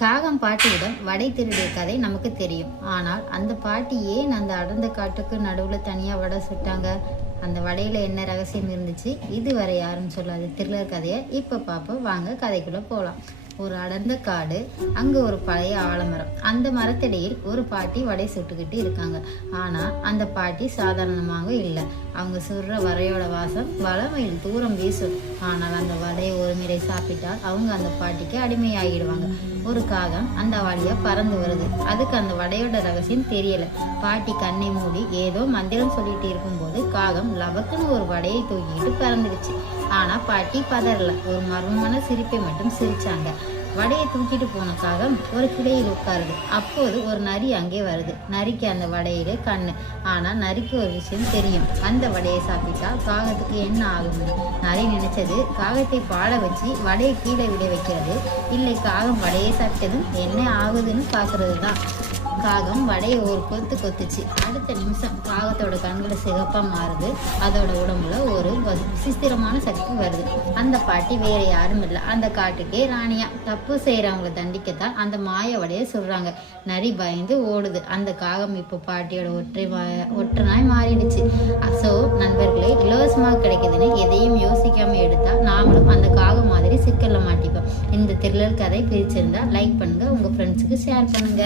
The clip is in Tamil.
காகம் பாட்டியிடம் வடை திருடிய கதை நமக்கு தெரியும். ஆனால் அந்த பாட்டி ஏன் அந்த அடர்ந்த காட்டுக்கு நடுவில் தனியாக வடை சுட்டாங்க? அந்த வடையில் என்ன ரகசியம் இருந்துச்சு? இதுவரை யாரும் சொல்லாத த்ரில்லர் கதையை இப்போ பார்ப்போம். வாங்க கதைக்குள்ளே போகலாம். ஒரு அடர்ந்த காடு, அங்கே ஒரு பழைய ஆலமரம். அந்த மரத்தடியில் ஒரு பாட்டி வடை சுட்டுக்கிட்டு இருக்காங்க. ஆனால் அந்த பாட்டி சாதாரணமாக இல்லை. அவங்க சுடுற வடையோட வாசம் வளமையில் தூரம் வீசும். ஆனால் அந்த வடையை ஒரு முறை சாப்பிட்டால் அவங்க அந்த பாட்டிக்கு அடிமையாகிடுவாங்க. ஒரு காகம் அந்த வழியா பறந்து வருது. அதுக்கு அந்த வடையோட ரகசியம் தெரியல. பாட்டி கண்ணை மூடி ஏதோ மந்திரம் சொல்லிட்டு இருக்கும்போது காகம் லபக்குன்னு ஒரு வடையை தூக்கிட்டு பறந்துடுச்சு. ஆனா பாட்டி பதறல. ஒரு மர்மமான சிரிப்பை மட்டும் சிரிச்சாங்க. வடையை தூக்கிட்டு போன காகம் ஒரு கிளையில் உட்காருது. அப்போது ஒரு நரி அங்கே வருது. நரிக்கு அந்த வடையில கண்ணு. ஆனா நரிக்கு ஒரு விஷயம் தெரியும். அந்த வடையை சாப்பிட்டா காகத்துக்கு என்ன ஆகும்னு. நரி நினைச்சது காகத்தை பாட வச்சு வடையை கீழே விட வைக்கிறது, இல்லை காகம் வடையை சாப்பிட்டதும் என்ன ஆகுதுன்னு பாக்குறது தான். காகம் வடையை ஒரு கொத்துச்சு. அடுத்த நிமிஷம் காகத்தோட கண்கள் சிகப்பா மாறுது. அதோட உடம்புல ஒரு விசித்திரமான சக்தி வருது. அந்த பாட்டி வேற யாரும் இல்லை, அந்த காட்டுக்கே ராணியா. தப்பு செய்யறவங்களை தண்டிக்கத்தான் அந்த மாய வடையை சொல்றாங்க. நரி பயந்து ஓடுது. அந்த காகம் இப்போ பாட்டியோட ஒற்றை மாறிடுச்சு. ஸோ நண்பர்களே, இலவசமாக கிடைக்குதுன்னு எதையும் யோசிக்காம எடுத்தா நாமளும் அந்த காகம் மாதிரி சிக்கல்ல மாட்டிப்போம். இந்த த்ரில்லர் கதை பிரிச்சிருந்தா லைக் பண்ணுங்க, உங்க ஃப்ரெண்ட்ஸுக்கு ஷேர் பண்ணுங்க.